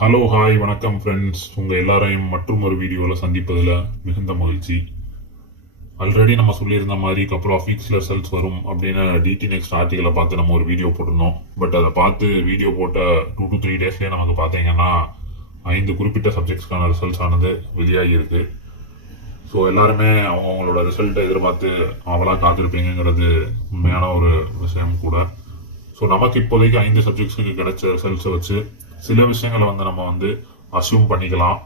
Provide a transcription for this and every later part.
Hello hi வணக்கம் friends. உங்கள் எல்லாரையும் மற்றும் ஒரு வீடியோவில் சந்திப்பதில் மிகுந்த மகிழ்ச்சி. ஆல்ரெடி நம்ம சொல்லியிருந்த மாதிரி கப்பல் ஆஃப் வீக்ஸில் ரிசல்ட்ஸ் வரும் அப்படின்னு டிடி நெக்ஸ்ட் ஆர்டிகளை பார்த்து நம்ம ஒரு வீடியோ போட்டிருந்தோம். பட் அதை பார்த்து வீடியோ போட்ட 2 to 3 டேஸ்லேயே நமக்கு பார்த்தீங்கன்னா 5 குறிப்பிட்ட சப்ஜெக்ட்ஸ்க்கான ரிசல்ட்ஸ் ஆனது வெளியாகி இருக்கு. ஸோ எல்லாருமே அவங்களோட ரிசல்ட்டை எதிர்பார்த்து அவளாக காத்திருப்பீங்கிறது உண்மையான ஒரு விஷயம் கூட. ஸோ நமக்கு இப்போதைக்கு 5 சப்ஜெக்ட்ஸுக்கு கிடைச்ச ரிசல்ட்ஸை வச்சு சில விஷயங்களை நம்ம அசியூம் பண்ணிக்கலாம்.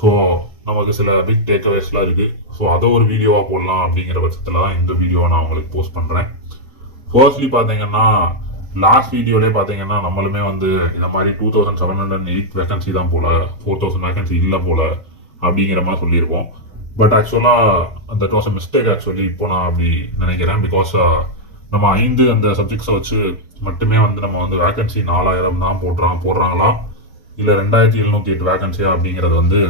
ஸோ நமக்கு சில பிக் டேக்அவேஸ்லாம் இருக்குது. ஸோ அதை ஒரு வீடியோவாக போடலாம் அப்படிங்கிற பட்சத்தில் தான் இந்த வீடியோவை நான் உங்களுக்கு போஸ்ட் பண்ணுறேன். ஃபர்ஸ்ட்லி பார்த்தீங்கன்னா லாஸ்ட் வீடியோலேயே பார்த்தீங்கன்னா நம்மளுமே இந்த மாதிரி 2708 வேகன்சி தான் போல, 4000 வேகன்சி இல்லை போல அப்படிங்கிற மாதிரி சொல்லியிருக்கோம். பட் ஆக்சுவலாக that was a mistake. Actually இப்போ நான் அப்படி நினைக்கிறேன். பிகாஸ் நம்ம 5 அந்த சப்ஜெக்ட்ஸை வச்சு மட்டுமே நம்ம வேகன்சி 4000 தான் போடுறாங்களா இல்லை 2708 வேகன்சியா அப்படிங்கிறது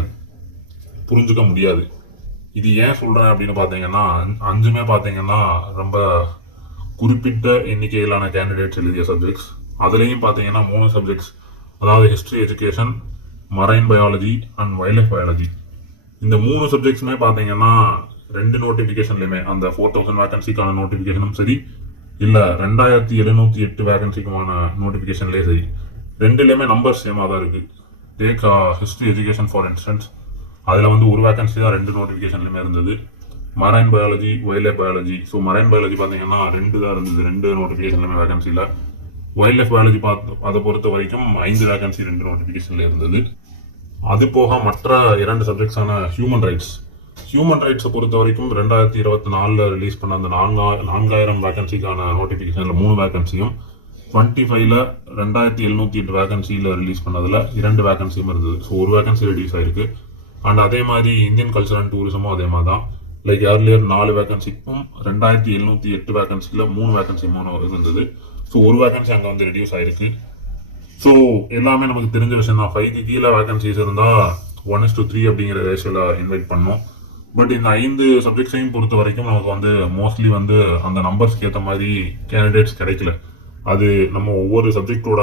புரிஞ்சுக்க முடியாது. இது ஏன் சொல்கிறேன் அப்படின்னு பார்த்தீங்கன்னா 5மே பார்த்தீங்கன்னா ரொம்ப குறிப்பிட்ட எண்ணிக்கையிலான கேண்டிடேட்ஸ் எழுதிய சப்ஜெக்ட்ஸ். அதுலேயும் பார்த்தீங்கன்னா 3 சப்ஜெக்ட்ஸ், அதாவது history education, marine biology and wild life biology. இந்த 3 சப்ஜெக்ட்ஸுமே பார்த்தீங்கன்னா 2 நோட்டிஃபிகேஷன்லையுமே அந்த 4000 வேகன்சிக்கான நோட்டிஃபிகேஷனும் சரி, இல்லை 2708 வேகன்சிக்குமான நோட்டிஃபிகேஷன்லேயே சரி, 2லேயுமே நம்பர் சேமாக தான் இருக்குது. Take history education for instance, அதில் ஒரு வேகன்சி தான் 2 நோட்டிஃபிகேஷன்லையுமே இருந்தது. Marine biology, wild life biology. So marine biology பார்த்தீங்கன்னா 2 தான் இருந்தது, 2 நோட்டிஃபிகேஷன்லையுமே வேகன்சியில். வைல்ட் லைஃப் பயாலஜி அதை பொறுத்த வரைக்கும் 5 வேகன்சி 2 நோட்டிஃபிகேஷனில் இருந்தது. அது போக மற்ற 2 சப்ஜெக்ட்ஸான ஹியூமன் ரைட்ஸை பொறுத்த வரைக்கும் 2024 ரிலீஸ் பண்ண அந்த 4000 வேகன்சிக்கான நோட்டிஃபிகேஷனில் 3 வேகன்சியும், 25ல் 2708 வேகன்சியில் ரிலீஸ் பண்ணதில் 2 வேகன்சியும் இருந்தது. ஸோ 1 வேகன்சி ரிலீஸ் ஆயிருக்கு. அண்ட் அதே மாதிரி இந்தியன் கல்ச்சர் அண்ட் டூரிசமும் அதே மாதிரி தான். லைக் ஏர்லியர் 4 வேகன்சிக்கும் 2708 வேகன்சியில் 3 வேகன்சி இருந்தது. ஸோ 1 வேகன்சி அங்கே ரெடியூஸ் ஆயிருக்கு. ஸோ எல்லாமே நமக்கு தெரிஞ்ச விஷயம் தான். 5க்கு கீழே வேகன்சிஸ் இருந்தால் 1:3 அப்படிங்கிற ரேஷியோவில் இன்வைட் பண்ணோம். பட் இந்த 5 சப்ஜெக்ட்ஸையும் பொறுத்த வரைக்கும் நமக்கு மோஸ்ட்லி அந்த நம்பர்ஸ்க்கு ஏற்ற மாதிரி கேண்டிடேட்ஸ் கிடைக்கல. அது நம்ம ஒவ்வொரு சப்ஜெக்டோட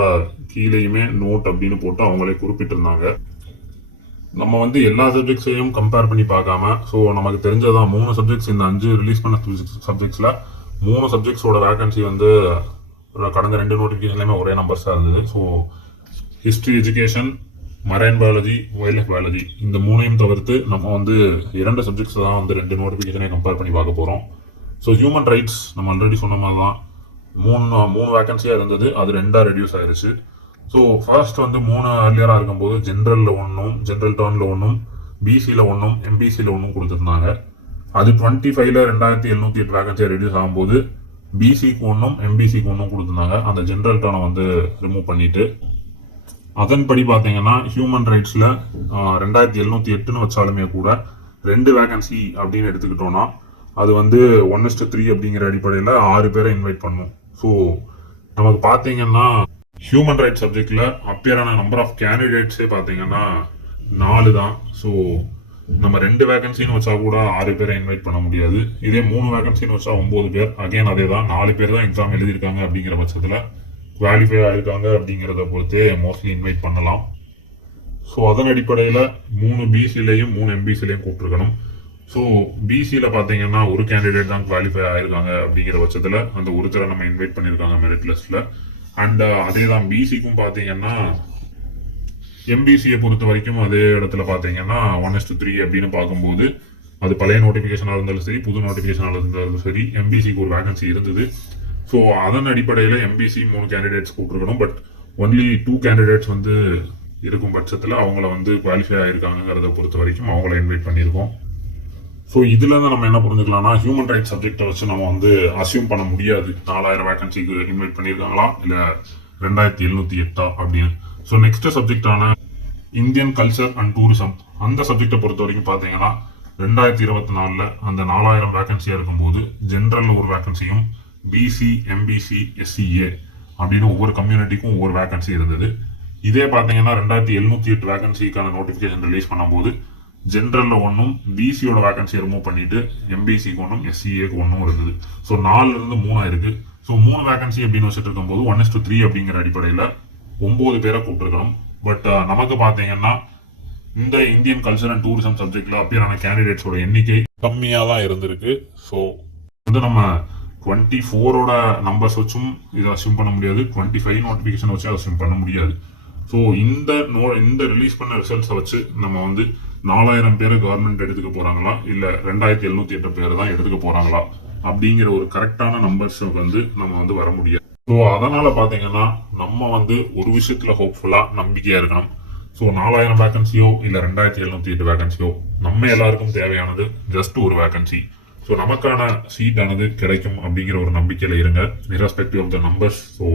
கீழேயுமே நோட் அப்படின்னு போட்டு அவங்களே குறிப்பிட்டிருந்தாங்க. நம்ம எல்லா சப்ஜெக்ட்ஸையும் கம்பேர் பண்ணி பார்க்காம, ஸோ நமக்கு தெரிஞ்சதான் 3 சப்ஜெக்ட்ஸ், இந்த 5 ரிலீஸ் பண்ண சப்ஜெக்ட்ஸில் 3 சப்ஜெக்ட்ஸோட வேகன்சி கடந்த 2 நோட்டிஃபிகேஷன்லையுமே ஒரே நம்பர்ஸாக இருந்தது. So history education, marine biology, wild life biology, இந்த 3ஐயும் தவிர்த்து நம்ம 2 சப்ஜெக்ட்ஸ் தான் 2 நோட்டிஃபிகேஷனையும் கம்பேர் பண்ணி பார்க்க போகிறோம். ஸோ ஹியூமன் ரைட்ஸ் நம்ம ஆல்ரெடி சொன்ன மாதிரி தான் 3 வேகன்சியாக இருந்தது, அது 2ஆக ரெடியூஸ் ஆயிருச்சு. ஸோ ஃபர்ஸ்ட் 3 ஏர்லியராக இருக்கும்போது ஜென்ரலில் 1, ஜென்ரல் டர்னில் 1, பிசியில் 1, எம்பிசியில் 1 கொடுத்துருந்தாங்க. அது 25ல் 2708 வேகன்சியாக ரெடியூஸ் ஆகும்போது பிசிக்கு 1, எம்பிசிக்கு 1 கொடுத்துருந்தாங்க. அந்த ஜென்ரல் டர்னை ரிமூவ் பண்ணிட்டு, அதன்படி பார்த்தீங்கன்னா ஹியூமன் ரைட்ஸில் 2708ன்னு வச்சாலுமே கூட 2 வேகன்சி அப்படின்னு எடுத்துக்கிட்டோம்னா அது 1:3 அப்படிங்கிற அடிப்படையில் 6 பேரை இன்வைட் பண்ணும். ஸோ நமக்கு பார்த்தீங்கன்னா ஹியூமன் ரைட்ஸ் சப்ஜெக்டில் அப்பியரான நம்பர் ஆஃப் கேண்டிடேட்ஸே பார்த்தீங்கன்னா 4 தான். ஸோ நம்ம 2 வேகன்சின்னு வச்சா கூட 6 பேரை இன்வைட் பண்ண முடியாது. இதே 3 வேகன்சின்னு வச்சா 9 பேர். அகைன் அதே தான், 4 பேர் தான் எக்ஸாம் எழுதியிருக்காங்க அப்படிங்கிற பட்சத்தில் குவாலிஃபை ஆகிருக்காங்க அப்படிங்கிறத பொறுத்தே மோஸ்ட்லி இன்வைட் பண்ணலாம். ஸோ அதன் அடிப்படையில் 3 பிசிலையும் 3 எம்பிசிலையும் கூப்பிட்டுருக்கணும். ஸோ பிசியில் பார்த்தீங்கன்னா ஒரு கேண்டிடேட் தான் குவாலிஃபை ஆகிருக்காங்க அப்படிங்கிற பட்சத்தில் அந்த ஒருத்தரை நம்ம இன்வைட் பண்ணியிருக்காங்க மெரிட் லிஸ்ட்டில். அண்ட் அதே தான் பிசிக்கும் பார்த்தீங்கன்னா எம்பிசியை பொறுத்த வரைக்கும் அதே இடத்துல பார்த்தீங்கன்னா 1:3 அப்படின்னு பார்க்கும்போது அது பழைய நோட்டிஃபிகேஷனாக இருந்தாலும் சரி, புது நோட்டிஃபிகேஷனாக இருந்தாலும் சரி, எம்பிசிக்கு ஒரு வேகன்சி இருந்தது. ஸோ அதன் அடிப்படையில் எம்பிசி 3 கேண்டிடேட்ஸ் கூப்பிட்டுருக்கணும். பட் ஒன்லி 2 கேண்டிடேட்ஸ் இருக்கும் பட்சத்தில் அவங்கள குவாலிஃபை ஆகிருக்காங்கிறத பொறுத்த வரைக்கும் அவங்கள இன்வைட் பண்ணியிருக்கோம். ஸோ இதுல தான் நம்ம என்ன புரிஞ்சுக்கலாம்னா, ஹியூமன் ரைட்ஸ் சப்ஜெக்டை வச்சு நம்ம அசியூம் பண்ண முடியாது 4000 வேகன்சிக்கு இன்வைட் பண்ணியிருக்காங்களா இல்லை 2708 அப்படின்னு. ஸோ நெக்ஸ்ட் சப்ஜெக்டான இந்தியன் கல்ச்சர் அண்ட் டூரிசம், அந்த சப்ஜெக்டை பொறுத்த வரைக்கும் பார்த்தீங்கன்னா 2024 அந்த 4000 வேகன்சியாக இருக்கும்போது ஜென்ரலில் ஒரு வேகன்சியும், பிசி, எம்பிசி, எஸ்சிஏ அப்படின்னு ஒவ்வொரு கம்யூனிட்டிக்கும் ஒவ்வொரு வேகன்சி இருந்தது. இதே பார்த்தீங்கன்னா 2708 வேகன்சிக்கான நோட்டிஃபிகேஷன் ரிலீஸ் பண்ணும்போது ஜென்ரலில் 1, பிசியோட வேகன்சியை ரிமூவ் பண்ணிட்டு எம்பிசிக்கு 1, எஸ்சிஏக்கு 1 இருந்தது. ஸோ 4லேருந்து 3 இருக்கு. ஸோ 3 வேகன்சி அப்படின்னு வச்சுட்டு இருக்கும்போது 1:3 அப்படிங்கிற அடிப்படையில் 9 பேரை கூப்பிட்டுருக்கணும். பட் நமக்கு பார்த்தீங்கன்னா இந்த இந்தியன் கல்ச்சர் அண்ட் டூரிசம் சப்ஜெக்ட்ல அப்பியர் ஆன கேண்டிடேட்ஸோட எண்ணிக்கை கம்மியாக தான் இருந்திருக்கு. ஸோ வந்து நம்ம 24ஓட நம்பர்ஸ் வச்சும் இதை அசியூம் பண்ண முடியாது, 25 நோட்டிஃபிகேஷன் வச்சு அசியூம் பண்ண முடியாது. ஸோ இந்த ரிலீஸ் பண்ண ரிசல்ட்ஸை வச்சு நம்ம வந்து 4000 பேரை கவர்மெண்ட் எடுத்துக்க போறாங்களா இல்லை 2708 பேர் தான் எடுத்துக்க போறாங்களா அப்படிங்கிற ஒரு கரெக்டான நம்பர்ஸ் வந்து நம்ம வந்து வர முடியாது. ஸோ அதனால பார்த்தீங்கன்னா நம்ம வந்து ஒரு விஷயத்துல ஹோப்ஃபுல்லா நம்பிக்கையா இருக்கணும். ஸோ 4000 வேகன்சியோ இல்லை 2708 வேகன்சியோ நம்ம எல்லாருக்கும் தேவையானது ஜஸ்ட் ஒரு வேகன்சி. ஸோ நமக்கான சீட் ஆனது கிடைக்கும் அப்படிங்கிற ஒரு நம்பிக்கையில் இருங்க, irrespective of the numbers. So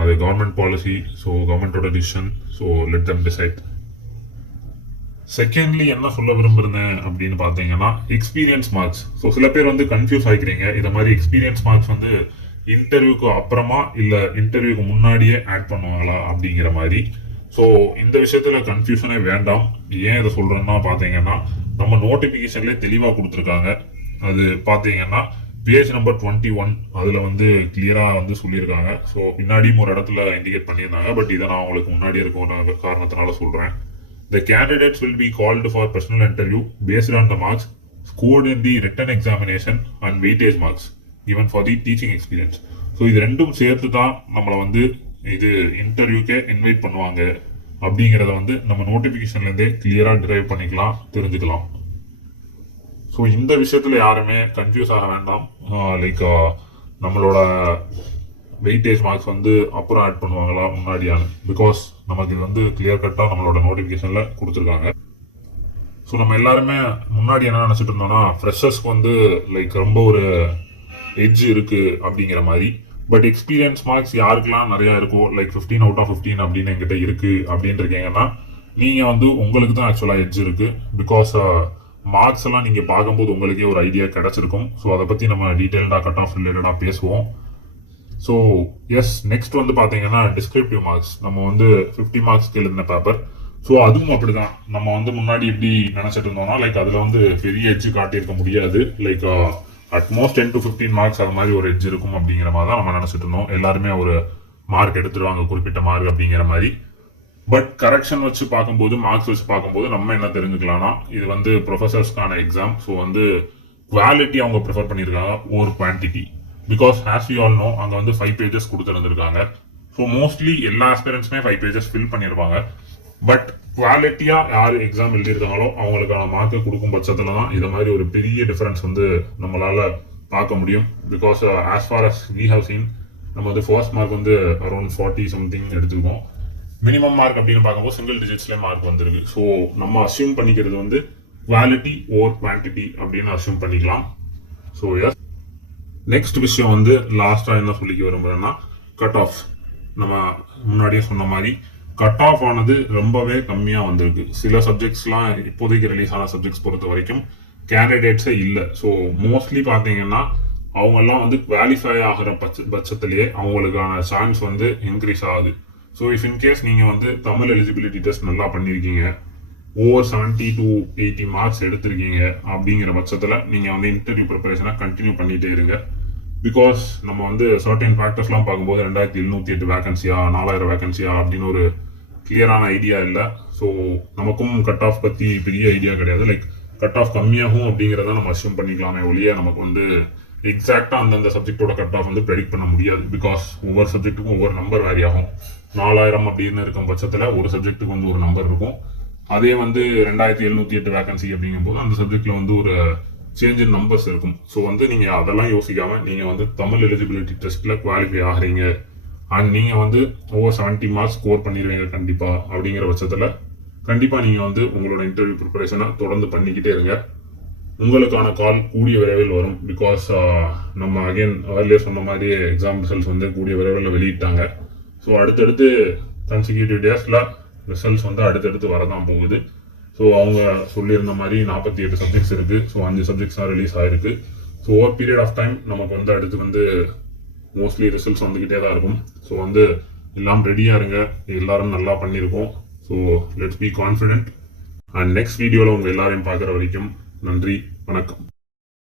அது கவர்மெண்ட் பாலிசி, ஸோ கவர்மெண்டோட decision. So let them decide. Secondly என்ன சொல்ல விரும்புறேன் அப்படின்னு பார்த்தீங்கன்னா எக்ஸ்பீரியன்ஸ் மார்க்ஸ். ஸோ சில பேர் வந்து கன்ஃபியூஸ் ஆகிக்கிறீங்க, இதை மாதிரி எக்ஸ்பீரியன்ஸ் மார்க்ஸ் வந்து இன்டர்வியூக்கு அப்புறமா இல்லை இன்டர்வியூக்கு முன்னாடியே ஆட் பண்ணுவாங்களா அப்படிங்கிற மாதிரி. ஸோ இந்த விஷயத்துல கன்ஃபியூஷனே வேண்டாம். ஏன் இதை சொல்றேன்னா பார்த்தீங்கன்னா நம்ம நோட்டிஃபிகேஷன்லேயே தெளிவாக கொடுத்துருக்காங்க. அது பார்த்தீங்கன்னா பேஜ் நம்பர் 21 அதில் வந்து கிளியராக வந்து சொல்லியிருக்காங்க. ஸோ பின்னாடியும் ஒரு இடத்துல இண்டிகேட் பண்ணியிருந்தாங்க, பட் இதை நான் உங்களுக்கு முன்னாடி இருக்க காரணத்தினால சொல்கிறேன். The candidates will be called for personal interview based on the marks scored in the written examination and weightage marks given for the teaching experience. So இது ரெண்டும் சேர்த்து தான் நம்மளை வந்து இது இன்டர்வியூக்கே இன்வைட் பண்ணுவாங்க அப்படிங்கிறத வந்து நம்ம நோட்டிஃபிகேஷன்லேருந்தே கிளியராக டிரைவ் பண்ணிக்கலாம், தெரிஞ்சுக்கலாம். ஸோ இந்த விஷயத்துல யாருமே கன்ஃபியூஸ் ஆக வேண்டாம். லைக் நம்மளோட வெயிட்டேஜ் மார்க்ஸ் வந்து அப்புறம் ஆட் பண்ணுவாங்களா முன்னாடியானு, பிகாஸ் நமக்கு இது வந்து கிளியர் கட்டாக நம்மளோட நோட்டிஃபிகேஷன்ல கொடுத்துருக்காங்க. ஸோ நம்ம எல்லாருமே முன்னாடி என்ன நினச்சிட்டு இருந்தோம்னா ஃப்ரெஷர்ஸ்க்கு வந்து லைக் ரொம்ப ஒரு எட்ஜ் இருக்கு அப்படிங்கிற மாதிரி. பட் எக்ஸ்பீரியன்ஸ் மார்க்ஸ் யாருக்கெல்லாம் நிறைய இருக்கும், லைக் 15 out of 15 அப்படின்னு என்கிட்ட இருக்கு அப்படின்னு இருக்கீங்கன்னா நீங்க வந்து உங்களுக்கு தான் ஆக்சுவலா எட்ஜ் இருக்கு. பிகாஸ் மார்க்ஸ் எல்லாம் நீங்க பார்க்கும்போது உங்களுக்கே ஒரு ஐடியா கிடைச்சிருக்கும். ஸோ அதை பத்தி நம்ம டீடைல்டா கட் ஆஃப் ரிலேட்டடா பேசுவோம். ஸோ எஸ், நெக்ஸ்ட் வந்து பாத்தீங்கன்னா டிஸ்கிரிப்டிவ் மார்க்ஸ். நம்ம வந்து 50 மார்க்ஸ்க்கு எழுதின பேப்பர். ஸோ அதுவும் அப்படிதான். நம்ம வந்து முன்னாடி எப்படி நினைச்சிட்டு இருந்தோம்னா லைக் அதுல வந்து பெரிய எட்ஜ் காட்டியிருக்க முடியாது, லைக் அட்மோஸ்ட் 10 to 15 மார்க்ஸ் அது மாதிரி ஒரு எட்ஜ் இருக்கும் அப்படிங்கிற மாதிரி தான் நம்ம நினைச்சிட்டு இருந்தோம். எல்லாருமே ஒரு மார்க் எடுத்துருவாங்க, குறிப்பிட்ட மார்க் அப்படிங்கிற மாதிரி. பட் கரெக்ஷன் வச்சு பார்க்கும்போது, மார்க்ஸ் வச்சு பார்க்கும்போது நம்ம என்ன தெரிஞ்சுக்கலாம்னா இது வந்து ப்ரொஃபசர்ஸ்க்கான எக்ஸாம். ஸோ வந்து குவாலிட்டி அவங்க ப்ரிஃபர் பண்ணியிருக்காங்க ஒரு quantity. Because as you all know அங்கே வந்து 5 pages கொடுத்துருந்துருக்காங்க. ஸோ மோஸ்ட்லி எல்லா ஆஸ்பிரன்ஸுமே 5 pages ஃபில் பண்ணியிருப்பாங்க. பட் குவாலிட்டியா யார் எக்ஸாம் எழுதியிருக்காங்களோ அவங்களுக்கான மார்க்கை கொடுக்கும் பட்சத்துல தான் இது மாதிரி ஒரு பெரிய டிஃபரன்ஸ் வந்து நம்மளால பார்க்க முடியும். Because as far as we have seen நம்ம வந்து ஃபர்ஸ்ட் மார்க் வந்து அரௌண்ட் 40 சம்திங் எடுத்துருக்கோம். மினிமம் மார்க் அப்படின்னு பார்க்கும்போது சிங்கிள் டிஜிட்ஸ்லேயே மார்க் வந்திருக்கு. ஸோ நம்ம அசியூம் பண்ணிக்கிறது வந்து குவாலிட்டி ஓவர் குவான்டிட்டி அப்படின்னு அசியூம் பண்ணிக்கலாம். ஸோ எஸ், நெக்ஸ்ட் விஷயம் வந்து லாஸ்டா என்ன சொல்லிக்க விரும்புறேன்னா கட் ஆஃப். நம்ம முன்னாடியே சொன்ன மாதிரி கட் ஆஃப் ஆனது ரொம்பவே கம்மியா வந்திருக்கு. சில சப்ஜெக்ட்ஸ்லாம் இப்போதைக்கு ரிலீஸ் ஆன சப்ஜெக்ட்ஸ் பொறுத்த வரைக்கும் கேண்டிடேட்ஸே இல்லை. ஸோ மோஸ்ட்லி பார்த்தீங்கன்னா அவங்கெல்லாம் வந்து குவாலிஃபை ஆகிற பட்சத்திலேயே அவங்களுக்கான சான்ஸ் வந்து இன்க்ரீஸ் ஆகுது. ஸோ இஃப் இன்கேஸ் நீங்கள் வந்து தமிழ் எலிஜிபிலிட்டி டெஸ்ட் நல்லா பண்ணியிருக்கீங்க, ஓவர் 70 to 80 மார்க்ஸ் எடுத்திருக்கீங்க அப்படிங்கிற பட்சத்தில் நீங்கள் வந்து இன்டர்வியூ ப்ரிப்பரேஷனை கண்டினியூ பண்ணிகிட்டே இருங்க. பிகாஸ் நம்ம வந்து சர்டன் ஃபேக்டர்ஸ்லாம் பார்க்கும்போது 2708 வேகன்சியா 4000 வேகன்சியா அப்படின்னு ஒரு கிளியரான ஐடியா இல்லை. ஸோ நமக்கும் கட் ஆஃப் பற்றி பெரிய ஐடியா கிடையாது. லைக் கட் ஆஃப் கம்மியாகும் அப்படிங்கிறத நம்ம அசியூம் பண்ணிக்கலாமே ஒழிய நமக்கு வந்து எக்ஸாக்டாக அந்தந்த சப்ஜெக்டோட கட் ஆஃப் வந்து ப்ரெடிக்ட் பண்ண முடியாது. பிகாஸ் ஒவ்வொரு சப்ஜெக்ட்டுக்கும் ஒவ்வொரு நம்பர் வேரி ஆகும். 4000 அப்படின்னு இருக்கும் பட்சத்தில் ஒரு சப்ஜெக்ட்டுக்கு வந்து ஒரு நம்பர் இருக்கும். அதே வந்து 2708 வேகன்சி அப்படிங்கும் போது அந்த சப்ஜெக்ட்ல வந்து ஒரு சேஞ்ச் இன் நம்பர்ஸ் இருக்கும். ஸோ வந்து நீங்க அதெல்லாம் யோசிக்காம நீங்க வந்து தமிழ் எலிஜிபிலிட்டி டெஸ்ட்ல குவாலிஃபை ஆகிறீங்க அண்ட் நீங்க வந்து ஓவர் 70 மார்க்ஸ் ஸ்கோர் பண்ணிடுவீங்க கண்டிப்பா அப்படிங்கிற பட்சத்துல கண்டிப்பா நீங்க வந்து உங்களோட இன்டர்வியூ ப்ரிப்பரேஷனை தொடர்ந்து பண்ணிக்கிட்டே இருங்க. உங்களுக்கான கால் கூடிய விரைவில் வரும். பிகாஸ் நம்ம அகைன் ஏர்லியர் சொன்ன மாதிரி எக்ஸாம் ரிசல்ட்ஸ் வந்து கூடிய விரைவில் வெளியிட்டாங்க. ஸோ அடுத்தடுத்து கன்சிக்யூட்டிவ் டேஸ்ல ரிசல்ட்ஸ் வந்து அடுத்தடுத்து வரதான் போகுது. ஸோ அவங்க சொல்லியிருந்த மாதிரி 48 சப்ஜெக்ட்ஸ் இருக்கு. ஸோ 5 சப்ஜெக்ட்ஸ் தான் ரிலீஸ் ஆயிருக்கு. So over period of time நமக்கு வந்து அடுத்து வந்து மோஸ்ட்லி ரிசல்ட்ஸ் வந்துகிட்டே தான் இருக்கும். ஸோ வந்து எல்லாம் ரெடியா இருங்க, எல்லாரும் நல்லா பண்ணியிருக்கோம். So let's be confident. And next வீடியோவில் உங்க எல்லாரையும் பார்க்குற வரைக்கும் நன்றி, வணக்கம்.